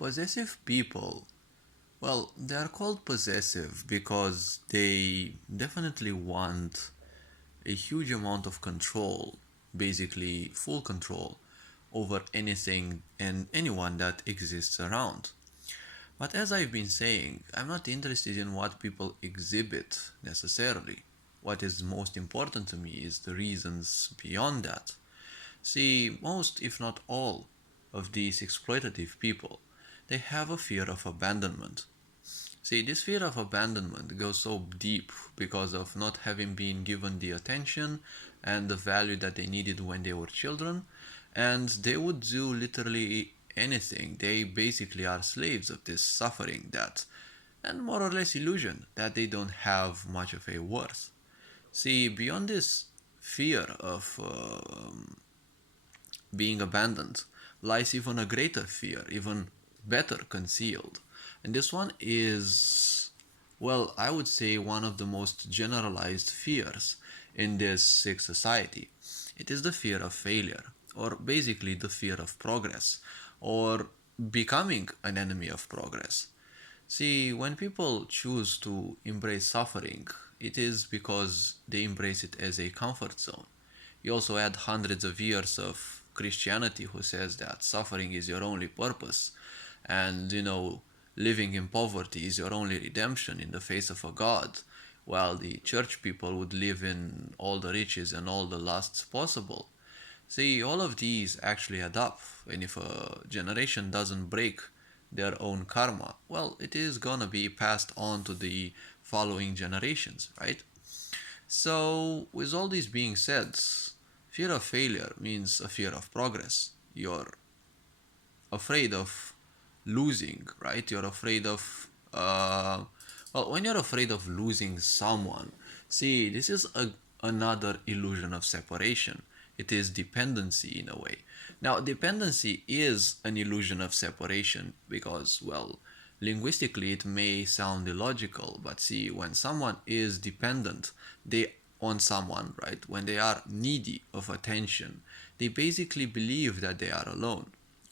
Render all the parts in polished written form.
Possessive people, well, they are called possessive because they definitely want a huge amount of control, basically full control, over anything and anyone that exists around. But as I've been saying, I'm not interested in what people exhibit necessarily. What is most important to me is the reasons beyond that. See, most, if not all, of these exploitative people, they have a fear of abandonment. See, this fear of abandonment goes so deep because of not having been given the attention and the value that they needed when they were children, and they would do literally anything. They basically are slaves of this suffering that, and more or less illusion that they don't have much of a worth. See, beyond this fear of being abandoned lies even a greater fear, even better concealed. And this one is, well, I would say one of the most generalized fears in this sick society. It is the fear of failure, or basically the fear of progress, or becoming an enemy of progress. See, when people choose to embrace suffering, it is because they embrace it as a comfort zone. You also add hundreds of years of Christianity who says that suffering is your only purpose, and living in poverty is your only redemption in the face of a God, while the church people would live in all the riches and all the lusts possible. See, all of these actually add up, and if a generation doesn't break their own karma, well, it is gonna be passed on to the following generations, right? So, with all this being said, fear of failure means a fear of progress. You're afraid of losing, right? You're afraid of, well, when you're afraid of losing someone, see, this is another illusion of separation. It is dependency in a way. Now, dependency is an illusion of separation because, well, linguistically it may sound illogical, but see, when someone is dependent, they on someone, right? When they are needy of attention, they basically believe that they are alone,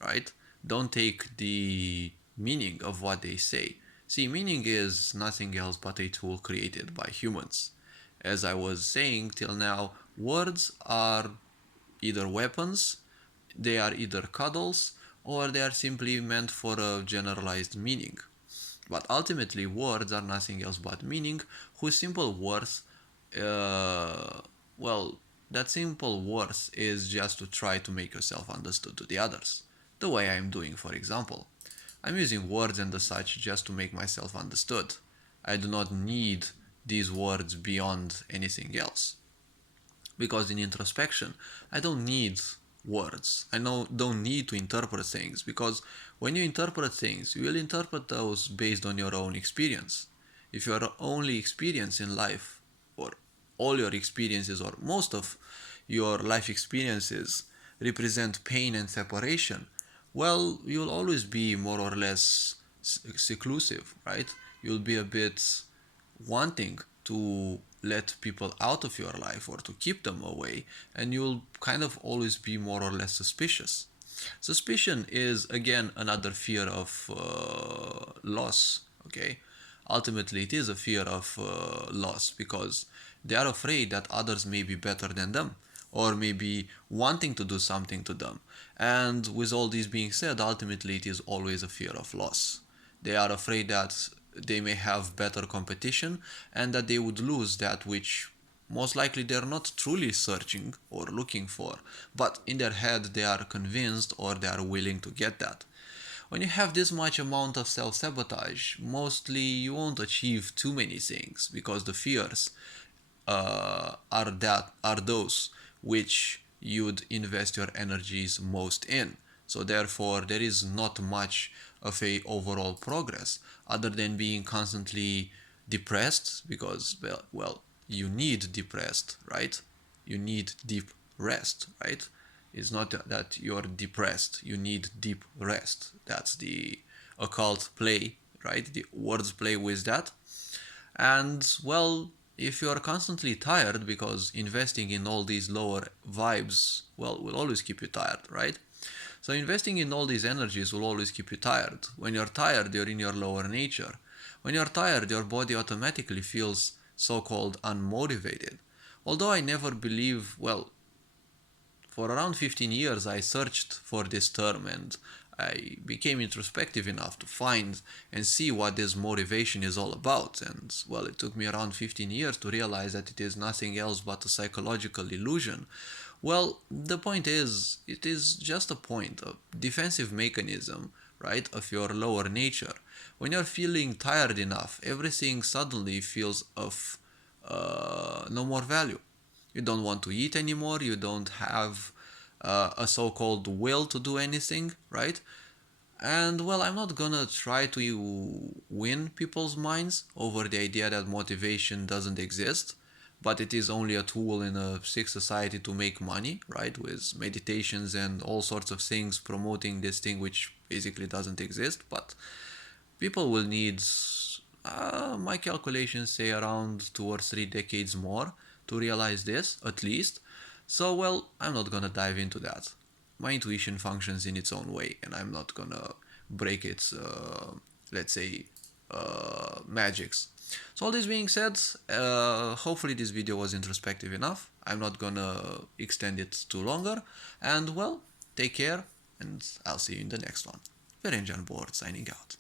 right? Don't take the meaning of what they say. See, meaning is nothing else but a tool created by humans. As I was saying till now, words are either weapons, they are either cuddles, or they are simply meant for a generalized meaning. But ultimately, words are nothing else but meaning, whose simple worth, uh, well, that simple worth is just to try to make yourself understood to the others. The way I'm doing, for example. I'm using words and the such just to make myself understood. I do not need these words beyond anything else. Because in introspection, I don't need words. Don't need to interpret things because when you interpret things, you will interpret those based on your own experience. If your only experience in life, or all your experiences, or most of your life experiences represent pain and separation, well, you'll always be more or less seclusive, right? You'll be a bit wanting to let people out of your life or to keep them away, and you'll kind of always be more or less suspicious. Suspicion is again another fear of loss, okay? Ultimately, it is a fear of loss because they are afraid that others may be better than them or maybe wanting to do something to them. And with all this being said, ultimately, it is always a fear of loss. They are afraid that they may have better competition and that they would lose that which most likely they're not truly searching or looking for, but in their head they are convinced or they are willing to get that. When you have this much amount of self-sabotage, mostly you won't achieve too many things because the fears are those which you'd invest your energies most in. So therefore, there is not much of a overall progress other than being constantly depressed because well you need depressed, right? You need deep rest, right? It's not that you're depressed, you need deep rest. That's the occult play, right? The words play with that. And well, if you are constantly tired because investing in all these lower vibes, well, will always keep you tired, right? So investing in all these energies will always keep you tired. When you're tired, you're in your lower nature. When you're tired, your body automatically feels so-called unmotivated. Although I never believe, well, for around 15 years I searched for this term, and I became introspective enough to find and see what this motivation is all about. And well, it took me around 15 years to realize that it is nothing else but a psychological illusion. Well, the point is, it is just a point, a defensive mechanism, right, of your lower nature. When you're feeling tired enough, everything suddenly feels of no more value. You don't want to eat anymore, you don't have a so-called will to do anything, right? And well, I'm not gonna try to win people's minds over the idea that motivation doesn't exist, but it is only a tool in a sick society to make money, right? With meditations and all sorts of things promoting this thing which basically doesn't exist. But people will need, my calculations say, around 2 or 3 decades more to realize this, at least. So, well, I'm not gonna dive into that. My intuition functions in its own way, and I'm not gonna break its, let's say, magics. So, all this being said, hopefully this video was introspective enough. I'm not gonna extend it too longer, and well, take care, and I'll see you in the next one. Ferenc Board signing out.